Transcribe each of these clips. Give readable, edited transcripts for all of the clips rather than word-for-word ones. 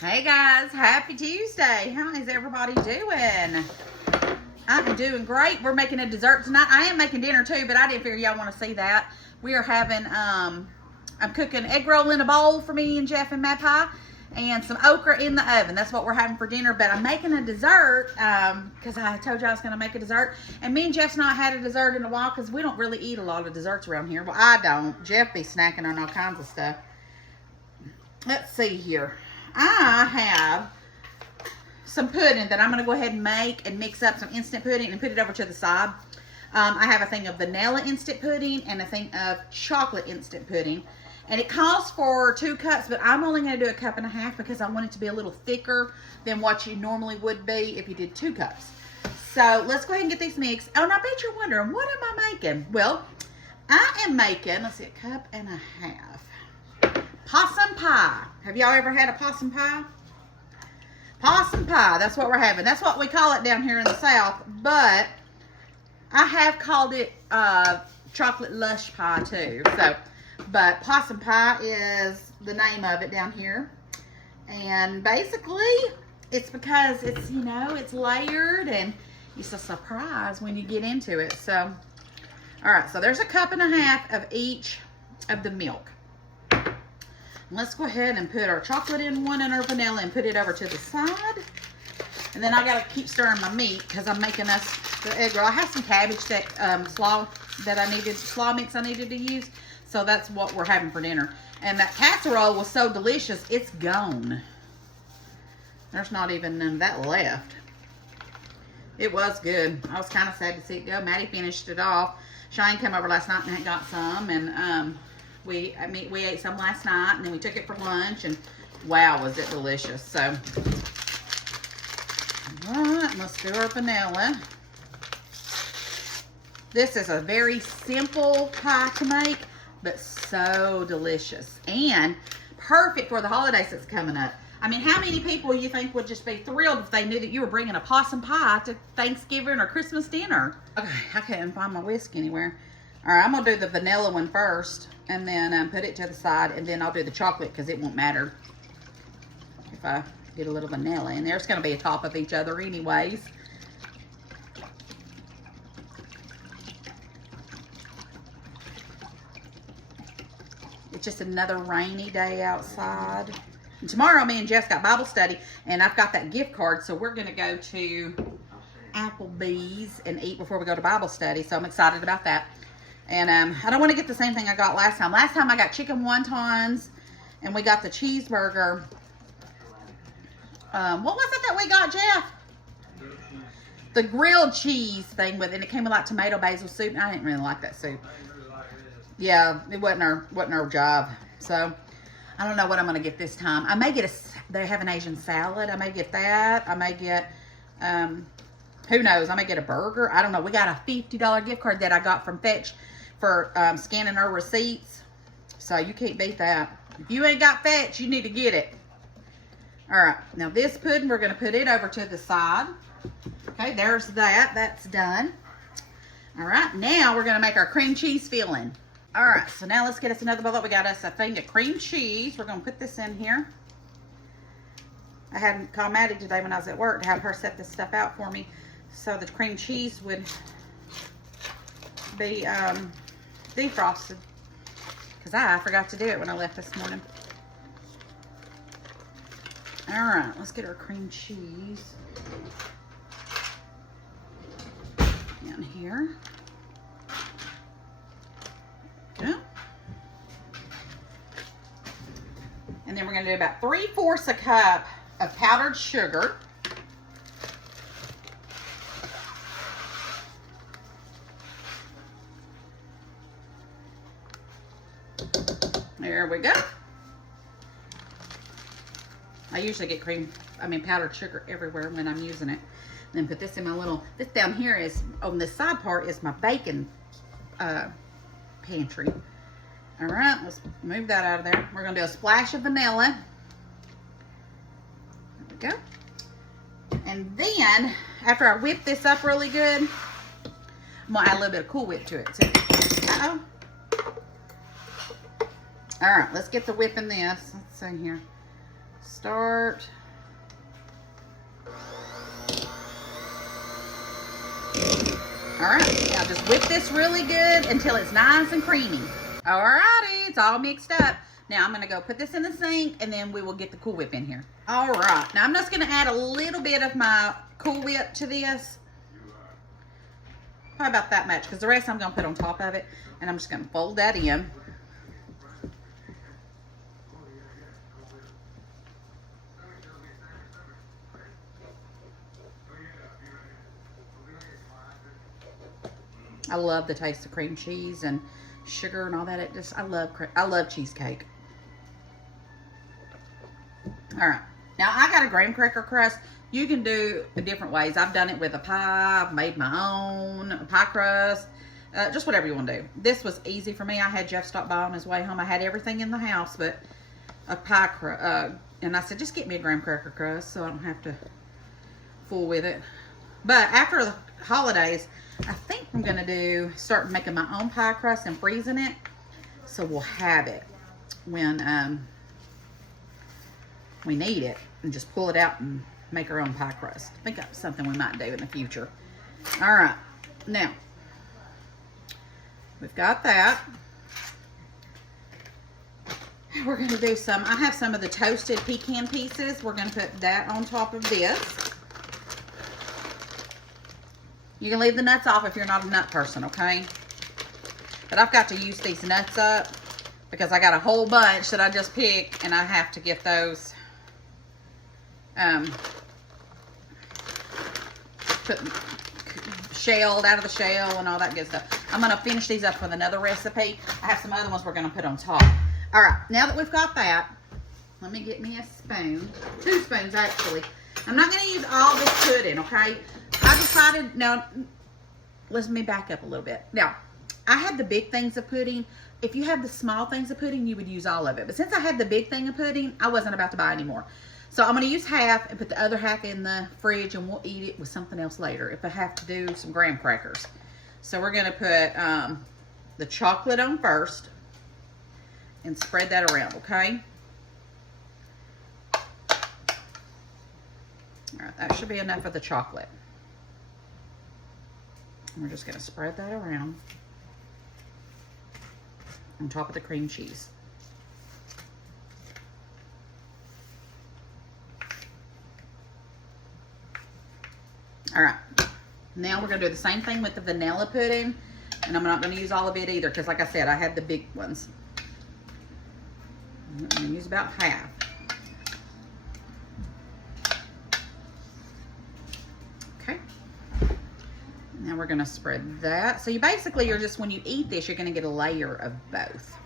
Hey guys, happy Tuesday. How is everybody doing? I'm doing great. We're making a dessert tonight. I am making dinner too, but I didn't figure y'all want to see that. We are having, I'm cooking egg roll in a bowl for me and Jeff and Magpie and some okra in the oven. That's what we're having for dinner, but I'm making a dessert because I told you I was going to make a dessert. And me and Jeff's not had a dessert in a while because we don't really eat a lot of desserts around here. Well, I don't. Jeff be snacking on all kinds of stuff. Let's see here. I have some pudding that I'm going to go ahead and make and mix up some instant pudding and put it over to the side. I have a thing of vanilla instant pudding and a thing of chocolate instant pudding. And it calls for 2 cups, but I'm only going to do 1.5 cups because I want it to be a little thicker than what you normally would be if you did 2 cups. So let's go ahead and get these mixed. Oh, and I bet you're wondering, what am I making? Well, I am making, let's see, 1.5 cups. Possum pie. Have y'all ever had a possum pie? Possum pie, that's what we're having. That's what we call it down here in the South, but I have called it chocolate lush pie too. So, but possum pie is the name of it down here. And basically, it's because it's, you know, it's layered and it's a surprise when you get into it. So, all right, so there's 1.5 cups of each of the milk. Let's go ahead and put our chocolate in one and our vanilla and put it over to the side. And then I gotta keep stirring my meat because I'm making us the egg roll. I have some cabbage that slaw mix I needed to use. So that's what we're having for dinner. And that casserole was so delicious, it's gone. There's not even none of that left. It was good. I was kind of sad to see it go. Maddie finished it off. Shane came over last night and got some, and we ate some last night, and then we took it for lunch, and wow, was it delicious. So, all right, let's do our vanilla. This is a very simple pie to make, but so delicious and perfect for the holidays that's coming up. I mean, how many people you think would just be thrilled if they knew that you were bringing a possum pie to Thanksgiving or Christmas dinner? Okay, I couldn't find my whisk anywhere. All right, I'm going to do the vanilla one first and then put it to the side, and then I'll do the chocolate because it won't matter if I get a little vanilla in there. It's going to be a top of each other anyways. It's just another rainy day outside. And tomorrow, me and Jess got Bible study, and I've got that gift card, so we're going to go to Applebee's and eat before we go to Bible study, so I'm excited about that. And I don't want to get the same thing I got last time. Last time I got chicken wontons, and we got the cheeseburger. What was it that we got, Jeff? The grilled cheese thing with it, and it came with like tomato basil soup. I didn't really like that soup. Yeah, it wasn't our job. So I don't know what I'm gonna get this time. I may get they have an Asian salad. I may get that. I may get who knows? I may get a burger. I don't know. We got a $50 gift card that I got from Fetch for scanning our receipts. So you can't beat that. If you ain't got Fetch, you need to get it. All right, now this pudding, we're gonna put it over to the side. Okay, there's that, that's done. All right, now we're gonna make our cream cheese filling. All right, so now let's get us another bowl. We got us a thing of cream cheese. We're gonna put this in here. I had called Maddie today when I was at work to have her set this stuff out for me so the cream cheese would be defrosted, because I forgot to do it when I left this morning. All right, let's get our cream cheese in here. Okay. And then we're going to do about 3/4 cup of powdered sugar. There we go. I usually get powdered sugar everywhere when I'm using it. Then put this in my little, this down here is, on this side part is my bacon pantry. All right, let's move that out of there. We're gonna do a splash of vanilla. There we go. And then, after I whip this up really good, I'm gonna add a little bit of Cool Whip to it too. Uh-oh. All right, let's get to whipping this. Let's see here. Start. All right, now just whip this really good until it's nice and creamy. All righty, it's all mixed up. Now I'm gonna go put this in the sink and then we will get the Cool Whip in here. All right, now I'm just gonna add a little bit of my Cool Whip to this. Probably about that much, because the rest I'm gonna put on top of it, and I'm just gonna fold that in. I love the taste of cream cheese and sugar and all that. I love cheesecake. All right, now I got a graham cracker crust. You can do different ways. I've done it with a pie. I've made my own pie crust. Just whatever you want to do. This was easy for me. I had Jeff stop by on his way home. I had everything in the house but a pie crust. And I said, just get me a graham cracker crust so I don't have to fool with it. But after the holidays, I think I'm going to start making my own pie crust and freezing it. So we'll have it when we need it and just pull it out and make our own pie crust. I think that's something we might do in the future. All right, now we've got that. We're going to do some, I have some of the toasted pecan pieces. We're going to put that on top of this. You can leave the nuts off if you're not a nut person, okay? But I've got to use these nuts up because I got a whole bunch that I just picked and I have to get those shelled out of the shell and all that good stuff. I'm going to finish these up with another recipe. I have some other ones we're going to put on top. All right, now that we've got that, let me get me a spoon. 2 spoons, actually. I'm not going to use all this pudding, okay? I decided, now, let me back up a little bit. Now, I had the big things of pudding. If you have the small things of pudding, you would use all of it. But since I had the big thing of pudding, I wasn't about to buy any more. So I'm going to use half and put the other half in the fridge, and we'll eat it with something else later if I have to do some graham crackers. So we're going to put the chocolate on first and spread that around, okay? All right, that should be enough of the chocolate. And we're just going to spread that around on top of the cream cheese. All right, now we're going to do the same thing with the vanilla pudding, and I'm not going to use all of it either because, like I said, I had the big ones. I'm going to use about half. Okay. Now we're going to spread that. So you basically, you're just, when you eat this, you're going to get a layer of both.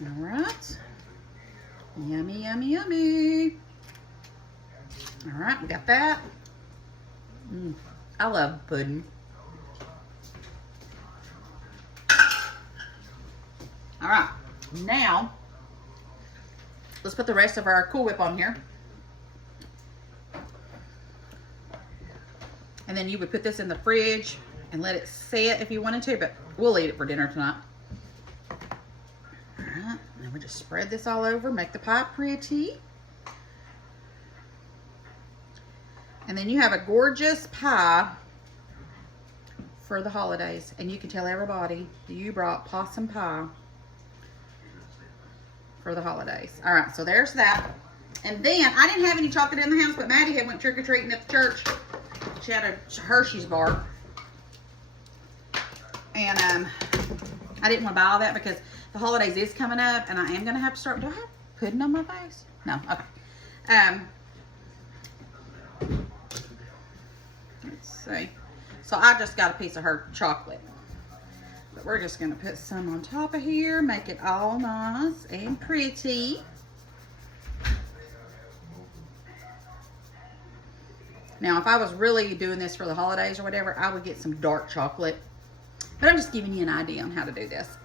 All right. Yummy, yummy, yummy. All right, we got that. I love pudding. All right, now let's put the rest of our Cool Whip on here. And then you would put this in the fridge and let it sit if you wanted to, but we'll eat it for dinner tonight. All right, now we just spread this all over, make the pie pretty. And then you have a gorgeous pie for the holidays, and you can tell everybody that you brought possum pie for the holidays. All right, so there's that. And then I didn't have any chocolate in the house, but Maddie had went trick-or-treating at the church. She had a Hershey's bar. And I didn't want to buy all that because the holidays is coming up and I am going to have to start. Do I have pudding on my face? No. Okay. Let's see. So I just got a piece of her chocolate. But we're just going to put some on top of here, make it all nice and pretty. Now, if I was really doing this for the holidays or whatever, I would get some dark chocolate. But I'm just giving you an idea on how to do this.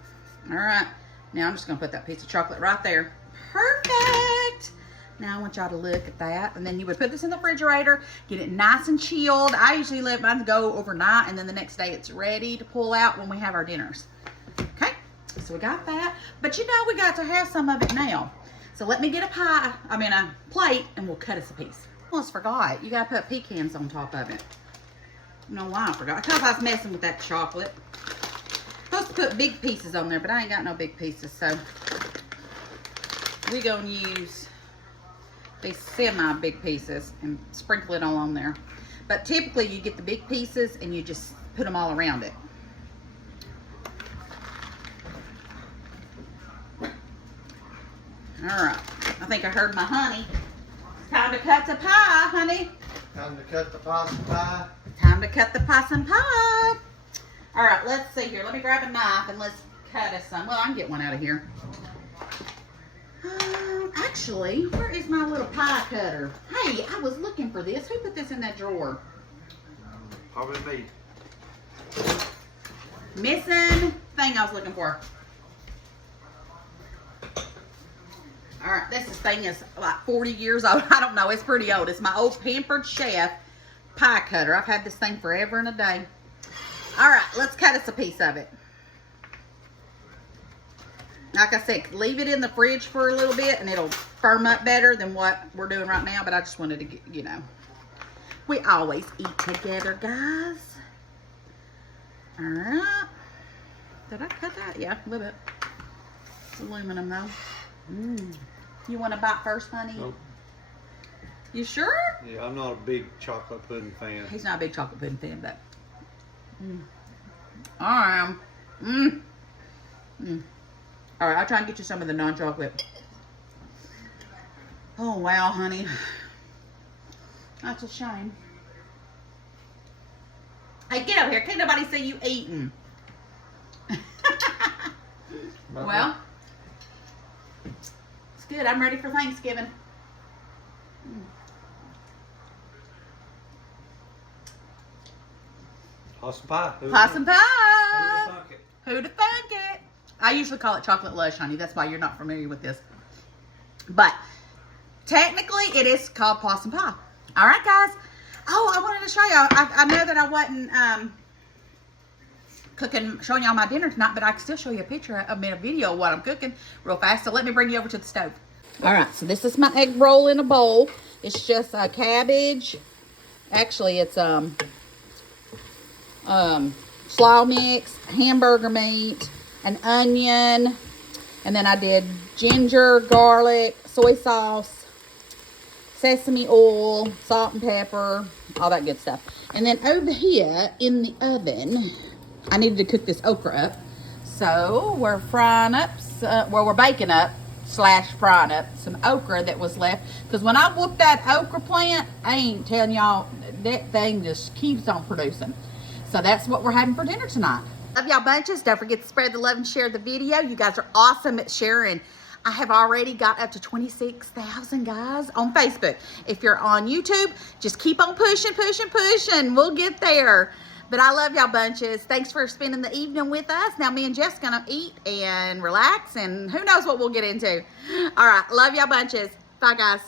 All right. Now, I'm just going to put that piece of chocolate right there. Perfect. Now, I want y'all to look at that. And then you would put this in the refrigerator, get it nice and chilled. I usually let mine go overnight, and then the next day it's ready to pull out when we have our dinners. Okay, so we got that. But you know we got to have some of it now. So let me get a plate, and we'll cut us a piece. Almost forgot. You gotta put pecans on top of it. I don't know why I forgot. Because I was messing with that chocolate. Supposed to put big pieces on there, but I ain't got no big pieces, so we're gonna use these semi-big pieces and sprinkle it all on there. But typically you get the big pieces and you just put them all around it. All right, I think I heard my honey. It's time to cut the pie, honey. Time to cut the possum pie. Time to cut the possum pie. All right, let's see here. Let me grab a knife and let's cut us some. Well, I can get one out of here. Actually, where is my little pie cutter? Hey, I was looking for this. Who put this in that drawer? Probably me. Missing thing I was looking for. All right, this thing is like 40 years old. I don't know. It's pretty old. It's my old Pampered Chef pie cutter. I've had this thing forever and a day. All right, let's cut us a piece of it. Like I said, leave it in the fridge for a little bit and it'll firm up better than what we're doing right now. But I just wanted to get, you know, we always eat together, guys. All right. Did I cut that? Yeah, a little bit. It's aluminum though. You want to bite first, honey? Nope. You sure? Yeah, I'm not a big chocolate pudding fan. He's not a big chocolate pudding fan, but I am. All right, I'll try and get you some of the non-chocolate. Oh, wow, honey. That's a shame. Hey, get over here. Can't nobody see you eating. Well, it's good. I'm ready for Thanksgiving. Possum pie. Possum pie. Who'd have thunk it? Who'd have thunk it? I usually call it chocolate lush, honey. That's why you're not familiar with this. But technically, it is called possum pie. All right, guys. Oh, I wanted to show y'all. I know that I wasn't showing y'all my dinner tonight, but I can still show you a picture of a video of what I'm cooking real fast. So let me bring you over to the stove. All right. So this is my egg roll in a bowl. It's just cabbage. Actually, it's slaw mix, hamburger meat, an onion, and then I did ginger, garlic, soy sauce, sesame oil, salt and pepper, all that good stuff. And then over here in the oven, I needed to cook this okra up. So we're frying up, we're baking up / frying up some okra that was left. Because when I whoop that okra plant, I ain't telling y'all, that thing just keeps on producing. So that's what we're having for dinner tonight. Love y'all bunches. Don't forget to spread the love and share the video. You guys are awesome at sharing. I have already got up to 26,000 guys on Facebook. If you're on YouTube, just keep on pushing, pushing, pushing. We'll get there. But I love y'all bunches. Thanks for spending the evening with us. Now me and Jeff's gonna eat and relax, and who knows what we'll get into. All right, love y'all bunches. Bye, guys.